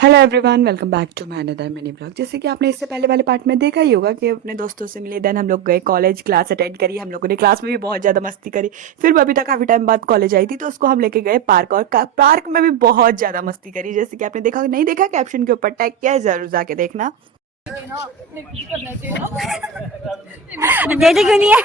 Hello everyone, welcome back to my another mini blog. जैसे कि आपने इससे पहले वाले पार्ट में देखा ही होगा कि अपने दोस्तों से मिले, देन हम लोग गए कॉलेज, क्लास अटेंड करी। हम लोगों ने क्लास में भी बहुत ज़्यादा मस्ती करी। फिर बबीता काफ़ी टाइम बाद कॉलेज आई थी तो उसको हम लेके गए पार्क, और पार्क में भी बहुत ज़्यादा मस्ती करी। जैसे कि आपने देखा, नहीं देखा, कैप्शन के ऊपर टैग किया है, ज़रूर जाके देखना। देते क्यों नहीं है?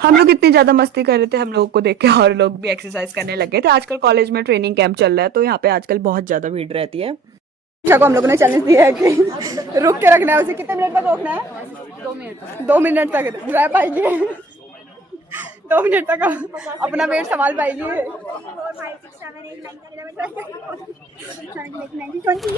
हम लोग इतनी ज्यादा मस्ती कर रहे थे, हम लोगों को देख के और लोग भी एक्सरसाइज करने लग गए थे। आजकल कॉलेज में ट्रेनिंग कैंप चल रहा है तो यहाँ पे आजकल बहुत ज्यादा भीड़ रहती है। को हम लोगों ने चैलेंज दिया है कि रुक के रखना है उसे। कितने मिनट तक रोकना है? 2 मिनट तक रह पाएंगे। 2 मिनट तक अपना वेट संभाल पाएगी।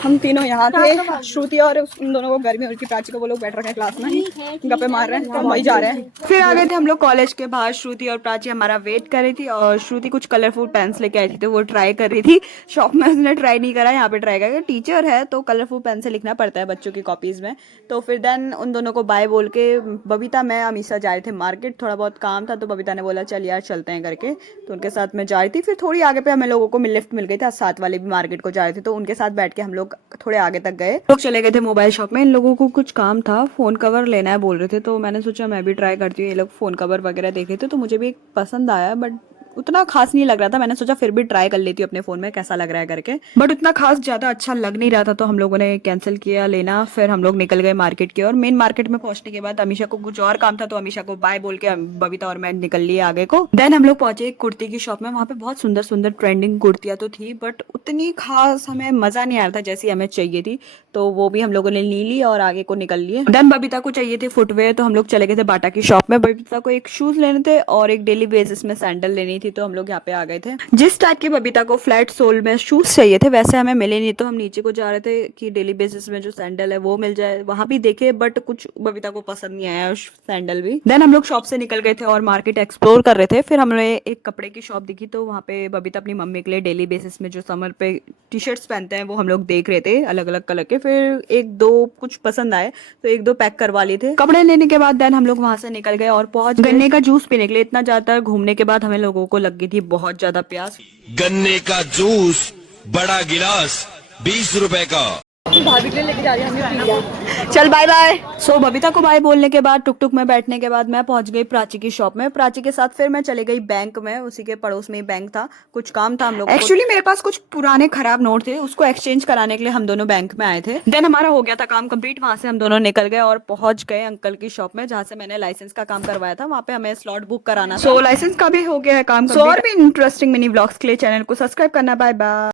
हम तीनों यहाँ थे, श्रुति और उन दोनों को गर्मी, उनकी प्राची को वो लोग बैठ रखे हैं क्लास में, गप्पे मार रहे हैं, तो वही जा रहे हैं। फिर आ गए थे हम लोग कॉलेज के बाहर। श्रुति और प्राची हमारा वेट कर रही थी, और श्रुति कुछ कलरफुल पेन्स लेके आई थी तो वो ट्राई कर रही थी। शॉप में उसने ट्राई नहीं करा, यहाँ पे ट्राई करा। टीचर है तो कलरफुल पेन से लिखना पड़ता है बच्चों की कॉपीज में। तो फिर देन उन दोनों को बाय बोल के बबीता, मैं, अमीशा जा रहे थे मार्केट। थोड़ा बहुत काम था तो बबीता ने बोला चल यार चलते हैं करके, तो उनके साथ में जा रही थी। फिर थोड़ी आगे पे हमें लोगों को लिफ्ट मिल गई थी, साथ वाले भी मार्केट को जा रहे थे तो उनके साथ बैठ के हम लोग थोड़े आगे तक गए। लोग चले गए थे मोबाइल शॉप में। इन लोगों को कुछ काम था, फोन कवर लेना है बोल रहे थे, तो मैंने सोचा मैं भी ट्राई करती हूँ। ये लोग फोन कवर वगैरह देखे थे तो मुझे भी एक पसंद आया, बट उतना खास नहीं लग रहा था। मैंने सोचा फिर भी ट्राई कर लेती हूँ अपने फोन में कैसा लग रहा है करके, बट उतना खास ज्यादा अच्छा लग नहीं रहा था तो हम लोगों ने कैंसिल किया लेना। फिर हम लोग निकल गए मार्केट की ओर। मेन मार्केट में पहुंचने के बाद अमीशा को कुछ और काम था तो अमीशा को बाय बोल के बबीता और मैं निकल लिए आगे को। देन हम लोग पहुंचे एक कुर्ती की शॉप में। वहां पे बहुत सुंदर सुंदर ट्रेंडिंग कुर्तियां तो थी, बट उतनी खास हमें मजा नहीं आ रहा था जैसी हमें चाहिए थी, तो वो भी हम लोगों ने ले ली और आगे को निकल लिए। देन बबीता को चाहिए थे फुटवेयर तो हम लोग चले गए थे बाटा की शॉप में। बबीता को एक शूज लेने थे और एक डेली बेसिस में सैंडल लेनी थी, तो हम लोग यहाँ पे आ गए थे। जिस टाइप की बबीता को फ्लैट सोल में शूज चाहिए थे वैसे हमें मिले नहीं, तो हम नीचे को जा रहे थे कि डेली बेसिस में जो सैंडल है वो मिल जाए। वहां भी देखे बट कुछ बबीता को पसंद नहीं आया सैंडल भी। देन हम लोग शॉप से निकल गए थे और मार्केट एक्सप्लोर कर रहे थे। फिर हमने एक कपड़े की शॉप दिखी तो वहाँ पे बबीता अपनी मम्मी के लिए डेली बेसिस में जो समर पे टी शर्ट्स पहनते हैं वो हम लोग देख रहे थे अलग अलग कलर के। फिर एक दो कुछ पसंद आए तो एक दो पैक करवा लिए थे। कपड़े लेने के बाद देन हम लोग वहां से निकल गए और पहुंच गन्ने का जूस पीने के लिए। इतना ज्यादा घूमने के बाद हमें लोगों को लग गई थी बहुत ज्यादा प्यास। गन्ने का जूस बड़ा गिलास 20 रुपए का। भाभी के लिए लेके जा रही है, हमने पी लिया। चल बाय बाय। सो बबीता को बाय बोलने के बाद टुक टुक में बैठने के बाद मैं पहुंच गई प्राची की शॉप में। प्राची के साथ फिर मैं चले गई बैंक में, उसी के पड़ोस में ही बैंक था, कुछ काम था हम लोग। एक्चुअली मेरे पास कुछ पुराने खराब नोट थे, उसको एक्सचेंज कराने के लिए हम दोनों बैंक में आए थे। देन हमारा हो गया था काम कंप्लीट। वहां से हम दोनों निकल गए और पहुंच गए अंकल की शॉप में जहाँ से मैंने लाइसेंस का काम करवाया था। वहाँ पे हमें स्लॉट बुक कराना था। सो लाइसेंस का भी हो गया है काम। सो और भी इंटरेस्टिंग मिनी ब्लॉग्स के लिए चैनल को सब्सक्राइब करना। Bye bye.